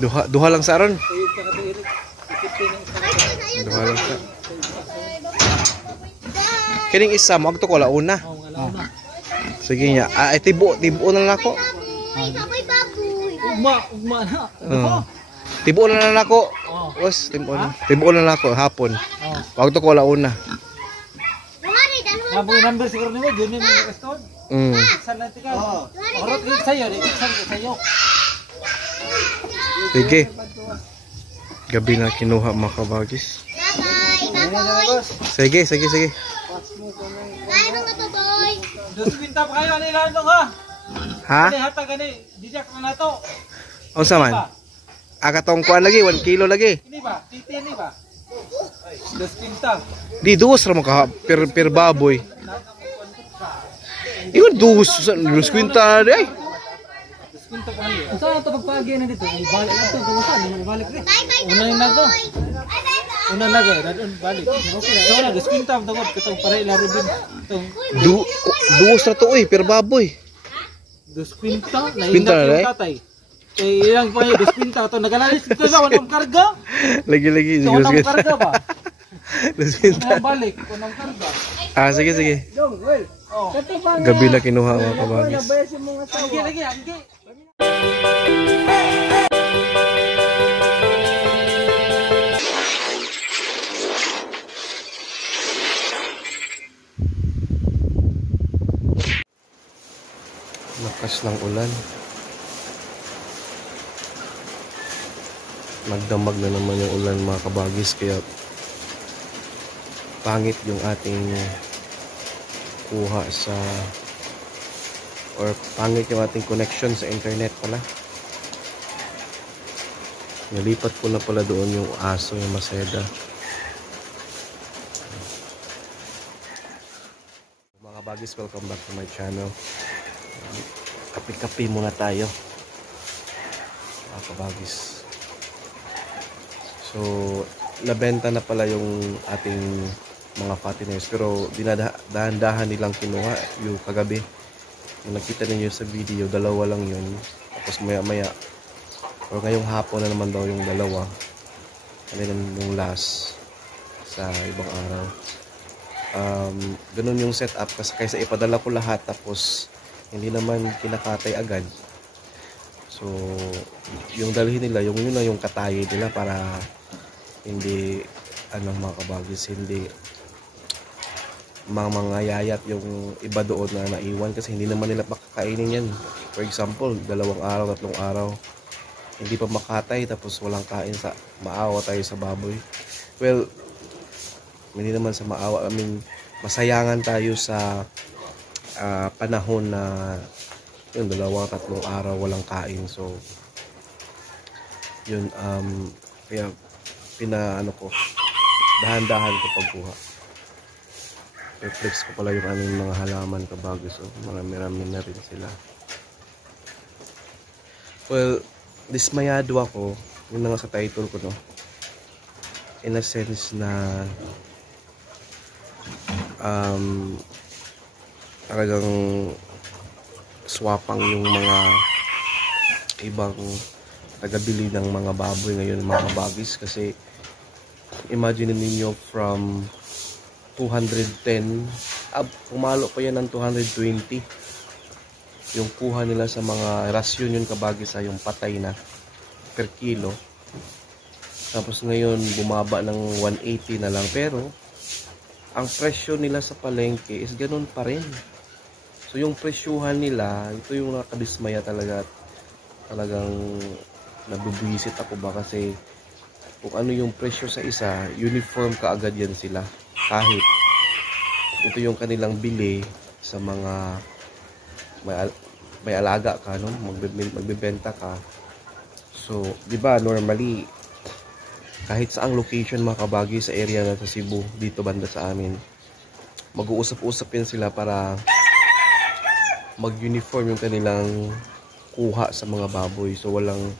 Duha lang sa aron. Duha lang sa. Kining isa mo agto ko launa. Sige nya. Tibo na lang ako. Ugma na. Tibo na lang ako. Os, tibo na lang ako hapon. Wag to ko launa. Naboy number siguro nimo yun yung kaston. Saan natin ka? Orot rin sa'yo, sa'yo. Sige. Gabi na kinuha mga kabagis. Sige. Dos pinta pa kayo, ano ilan nung ha? Ha? Ano hatag gani, dijak na nato. O saman? Akatong kuan lagi, 1 kilo lagi. Ini ba? Titi ini ba? Dos pinta. Di dos ra mo ka per baboy. Iyon dos kwinta ay. Dos pinta pa kayo. Saan ito pagpagi na dito? Balik na ito, saan? Balik rin. Unang na to. Unang na gaya, balik. So na, dos pinta, itong pare laro din. Dos na to per baboy. Dos pinta? Naingat yung tatay. Ilang pa yung dos pinta ito. Nagalalis ito sa unang karga. Lagi. Sa unang karga ba? Dos pinta. Balik, unang karga. Sige. Dong, well. Gabi na kinuha mga kabagis. Lagi. Lakas ng ulan. Nagdamag na naman yung ulan mga kabagis, kaya pangit yung ating kuha sa or pangit yung ating connection sa internet pala. Nalipat ko na pala doon yung aso, yung Maseda. Mga kabagis, welcome back to my channel. Kapi-kapi muna tayo mga kabagis. So nabenta na pala yung ating mga fatteners, pero dinadahan nilang kinuha yung kagabi. Yung nakita ninyo sa video, dalawa lang yun, tapos maya or ngayong hapon na naman daw yung dalawa, and then yung last sa ibang araw. Ganun yung setup, kasi kaysa ipadala ko lahat tapos hindi naman kinakatay agad. So yung dalhin nila, yun na yung katay nila para hindi mga kabagis, hindi mga yayat yung iba doon na naiwan, kasi hindi naman nila makakainin yan. For example, 2 araw, 3 araw hindi pa makatay, tapos walang kain, sa maawa tayo sa baboy. Well, hindi naman sa maawa, masayangan tayo sa panahon na yung 2, 3 araw walang kain. So yun, kaya ko, dahan-dahan ko pagkuha. Reflex ko pala yung aming mga halaman kabagis. So marami na rin sila. Well, dismayado ako, yun na nga sa title ko, no, in a sense na talagang swapang yung mga ibang tagabili ng mga baboy ngayon mga kabagis. Kasi imagine ninyo, from 210 pumalo pa yan ng 220 yung kuha nila sa mga rasyon yun kabagis, yung patay na per kilo. Tapos ngayon bumaba ng 180 na lang, pero ang presyo nila sa palengke is ganun pa rin. So yung presyuhan nila, ito yung nakadismaya talaga. Talagang nabubwisit ako ba, kasi kung ano yung presyo sa isa, uniform kaagad yan sila. Kahit ito yung kanilang bili sa mga may alaga ka, no? Magbebenta ka. So, di ba normally kahit saang location mga kabagi sa area na sa Cebu, dito banda sa amin, mag-uusap-usap yan sila para mag-uniform yung kanilang kuha sa mga baboy. So walang,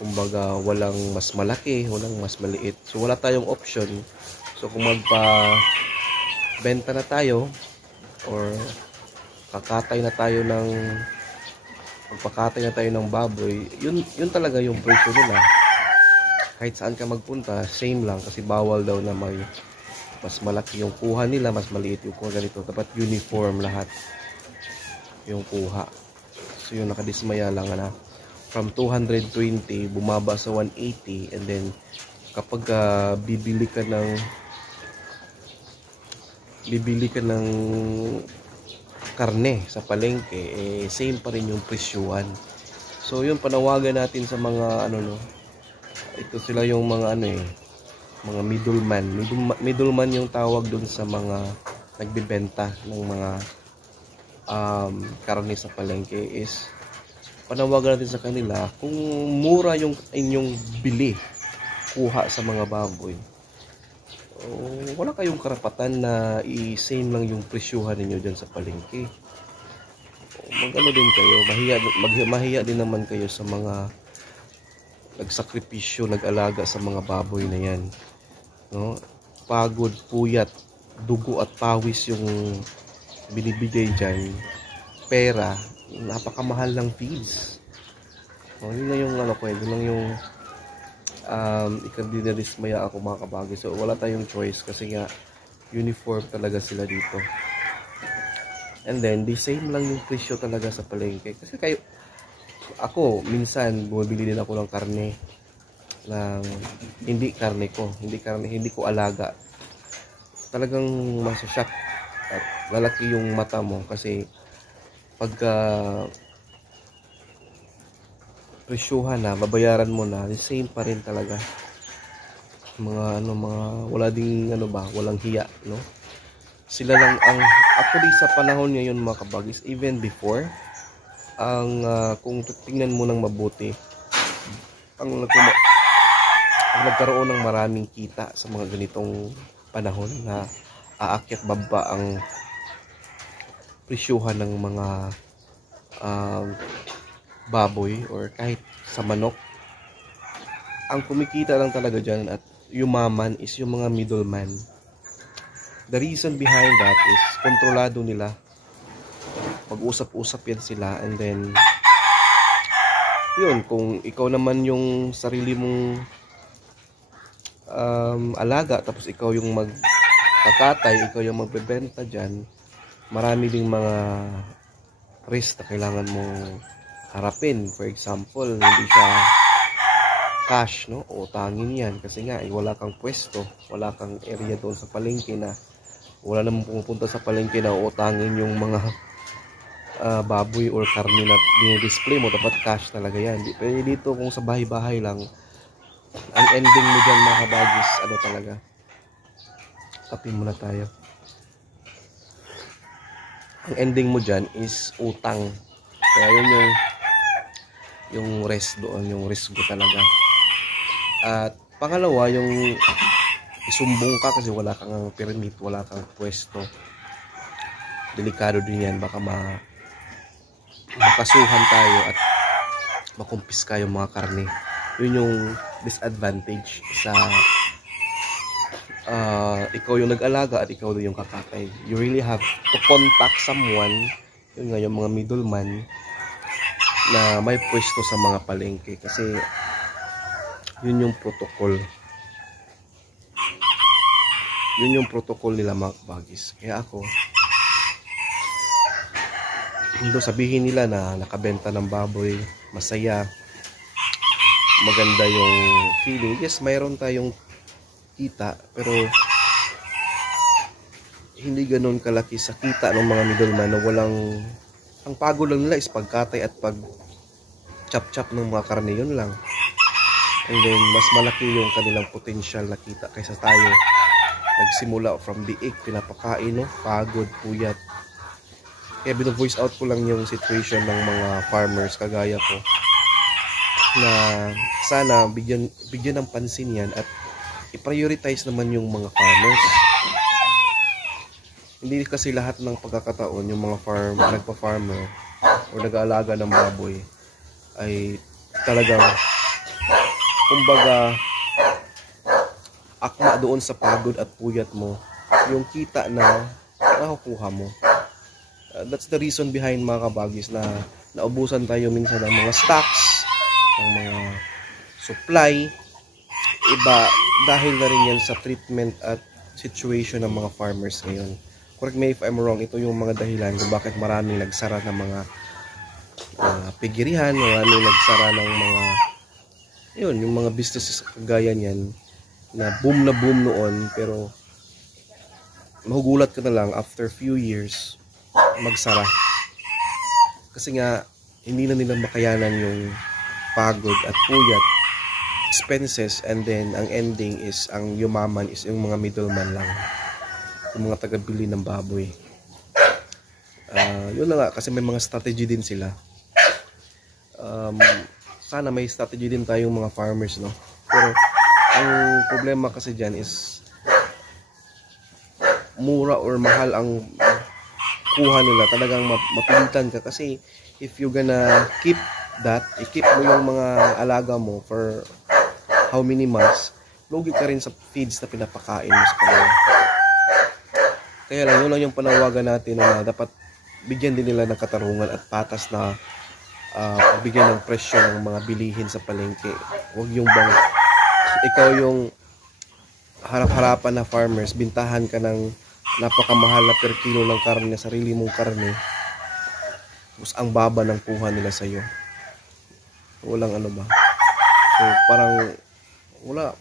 kumbaga, walang mas malaki, walang mas maliit. So wala tayong option. So kung magpa-benta na tayo or kakatay na tayo ng magpakatay na tayo ng baboy, yun talaga yung presyo nila. Kahit saan ka magpunta, same lang kasi bawal daw na may mas malaki yung kuha nila, mas maliit yung kuha ganito. Dapat uniform lahat yung kuha. So yung nakadismaya lang na from 220 bumaba sa 180, and then kapag bibili ka ng karne sa palengke, same pa rin yung presyuhan. So yun, panawagan natin sa mga ito sila yung mga mga middleman yung tawag dun sa mga nagbebenta ng mga karne sa palengke. Is panawagan natin sa kanila, kung mura yung inyong bili kuha sa mga baboy, wala kayong karapatan na i-same lang yung presyuhan ninyo dyan sa palengke. Mag-ano din kayo, mahiya din naman kayo sa mga nagsakripisyo, nag-alaga sa mga baboy na yan, no? Pagod, puyat, dugo at pawis yung binibigay dyan, pera, napakamahal ng feeds. Yun na yung yun lang yung ikadinadismaya ako, mga kabagay. So wala tayong choice kasi nga uniform talaga sila dito, and then the same lang yung presyo talaga sa palengke. Kasi ako minsan bumibili din ako ng karne ng hindi ko alaga. Talagang masashock at lalaki yung mata mo kasi pagka presyuhan na, babayaran mo na, the same pa rin talaga. Mga wala ding walang hiya, no? Sila lang ang actually sa panahon ngayon, mga kabagis, even before, kung tingnan mo ng mabuti, ang nagkaroon ng maraming kita sa mga ganitong panahon na aakyat baba ang presyuhan ng mga baboy or kahit sa manok. Ang kumikita lang talaga dyan at yumaman is yung mga middleman. The reason behind that is kontrolado nila. Mag-usap-usap yan sila, and then yun, kung ikaw naman yung sarili mong alaga, tapos ikaw yung magkakatay, ikaw yung magbebenta dyan, marami ding mga risk na kailangan mong harapin. For example, hindi siya cash, no? O utangin yan kasi nga wala kang pwesto, wala kang area doon sa palengke na wala namang pumupunta sa palengke na utangin yung mga baboy or karne na dinidisplay mo. Dapat cash talaga yan. Pero dito kung sa bahay-bahay lang, ang ending mo dyan, mga kabagis, talaga, kape muna tayo, ang ending mo dyan is utang. Kaya yun yung risk doon, yung risk ko talaga. At pangalawa, yung isumbong ka kasi wala kang permit, wala kang pwesto. Delikado din yan, baka makasuhan tayo at makumpiska yung mga karne. Yun yung disadvantage sa ikaw yung nag-alaga at ikaw yung kakatay. You really have to contact someone, yun nga, yung mga middleman na may pwesto sa mga palengke, kasi yun yung protocol. Yun yung protocol nila, mga kabagis. Kaya ako, hindi sabihin nila na nakabenta ng baboy, masaya, maganda yung feeling. Yes, mayroon tayong kita, pero hindi ganoon kalaki sa kita ng mga middleman na walang, ang pagod lang nila is pagkatay at pag chop-chop ng mga karne, yun lang. And then mas malaki yung kanilang potential na kita kaysa tayo nagsimula from biik, pinapakain, no? Pagod, puyat. Kaya bino-voice out ko lang yung situation ng mga farmers kagaya ko, na sana bigyan ng pansin yan at i-prioritize naman yung mga farmers. Hindi kasi lahat ng pagkakataon yung mga nagpa-farmer o nag-aalaga ng baboy ay talagang, kumbaga, akma doon sa pagod at puyat mo yung kita na nakukuha mo. That's the reason behind, mga kabagis, na naubusan tayo minsan ng mga stocks, ng mga supply, iba dahil na rin yan sa treatment at situation ng mga farmers ngayon. Correct me if I'm wrong, ito yung mga dahilan kung bakit maraming nagsara ng mga pigirihan, maraming nagsara ng mga yung mga businesses kagaya niyan na boom noon, pero mahugulat ka na lang after few years magsara. Kasi nga hindi na nila makayanan yung pagod at puyat, expenses, and then ang ending is ang yumaman is yung mga middleman lang, yung mga taga-bili ng baboy. Yun na nga, kasi may mga strategy din sila. Sana may strategy din tayong mga farmers, no? Pero ang problema kasi dyan is mura or mahal ang kuha nila. Talagang mapilitan ka kasi if you gonna keep that, i-keep mo yung mga alaga mo for how many months, lugi ka rin sa feeds na pinapakain mo sa kanila. Kaya lang, yun lang yung panawagan natin na dapat bigyan din nila ng katarungan at patas na pagbigyan ng presyo ng mga bilihin sa palengke. Huwag yung bang ikaw yung harap-harapan na farmers, bintahan ka ng napakamahal na per kilo ng karne, sarili mong karne, tapos ang baba ng kuha nila sa iyo. Walang ano ba. So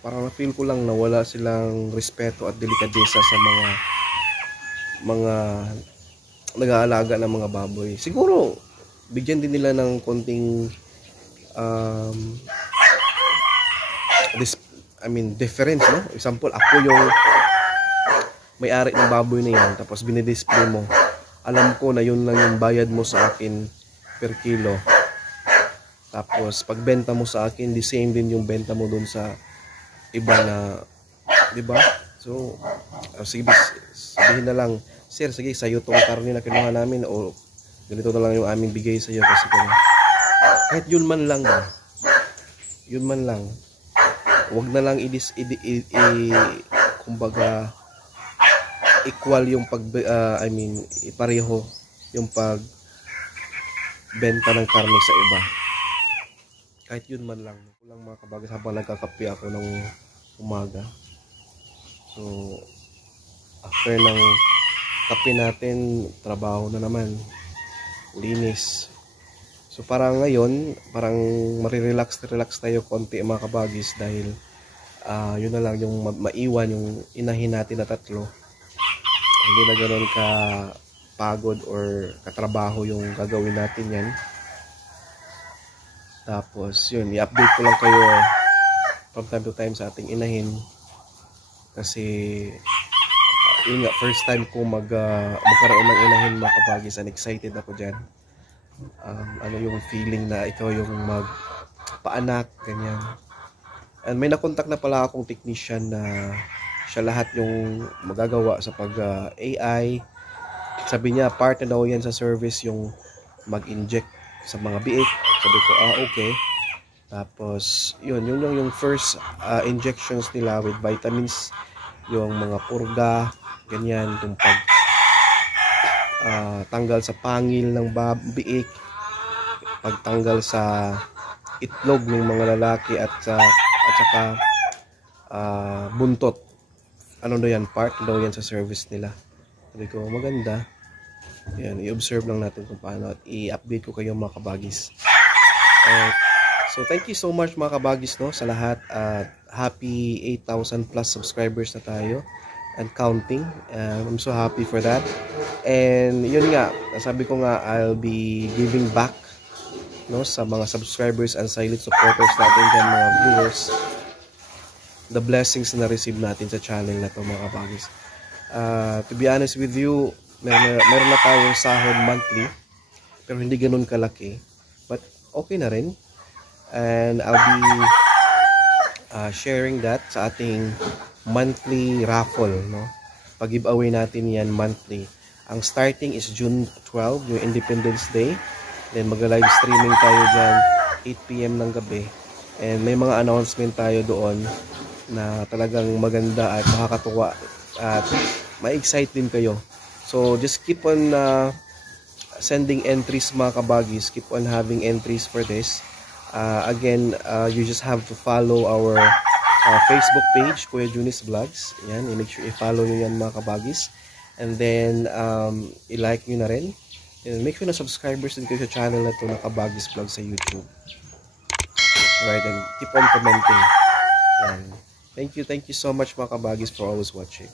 parang na-feel ko lang na wala silang respeto at delikadesa sa mga nag-aalaga ng mga baboy. Siguro bigyan din nila ng konting difference, no? Example, ako yung may-ari ng baboy na yan, tapos binidisplay mo, alam ko na yun lang yung bayad mo sa akin per kilo, tapos pagbenta mo sa akin, the same din yung benta mo dun sa iba na, diba? So sige, sabihin na lang, sir, sige, sa'yo tong karne na kinuha namin, o ganito na lang yung aming bigay sa'yo kasi kahit yun man lang ba, yun man lang, wag na lang kumbaga equal yung pareho yung pagbenta ng karne sa iba. Kahit yun man lang. Kulang mga kabagas habang nagkakape ako ng umaga. So after ng kape natin, trabaho na naman, linis. So parang ngayon, parang marirelax tayo konti mga kabagis dahil yun na lang yung maiwan yung inahin natin na tatlo. Hindi na ganoon ka pagod or katrabaho yung gagawin natin yan. Tapos yun, i-update ko lang kayo from time to time sa ating inahin. Kasi yun nga, first time ko magkaroon ng inahin mga kabagis, and excited ako dyan. Ano yung feeling na ikaw yung magpaanak, ganyan. And may nakontak na pala akong technician na siya lahat yung magagawa sa AI. Sabi niya, part na daw yan sa service yung mag-inject sa mga biik. Sabi ko, okay. Tapos, yun yung first injections nila with vitamins, yung mga purga, ganyan, yung tanggal sa pangil ng biik, pagtanggal sa itlog ng mga lalaki at saka buntot. Ano daw yan, part daw yan sa service nila. Sabi ko, maganda. Yan, i-observe lang natin kung paano at i-update ko kayo mga kabagis. So thank you so much mga kabagis, no, sa lahat. Happy 8,000 plus subscribers na tayo and counting. I'm so happy for that. And yun nga, sabi ko nga, I'll be giving back, no, sa mga subscribers and silent supporters natin dyan, mga viewers, the blessings na receive natin sa channel na to mga kabagis. To be honest with you, meron na tayong sahod monthly, pero hindi ganun kalaki, but okay na rin. And I'll be sharing that sa ating monthly raffle, no? Pag-giveaway natin yan monthly. Ang starting is June 12, yung Independence Day. Then mag-live streaming tayo dyan 8 PM ng gabi. And may mga announcement tayo doon na talagang maganda at makakatuwa at ma-excite din kayo. So just keep on sending entries mga kabagis. Keep on having entries for this. Again, you just have to follow our Facebook page, Kuya Junis Vlogs. Yan, make sure i-follow nyo yan mga kabagis. And then, i-like nyo na rin. And make sure na subscribers din kayo sa channel na ito na Kabagis Vlog sa YouTube. Alright, and keep on commenting. Yan. Thank you so much mga kabagis for always watching.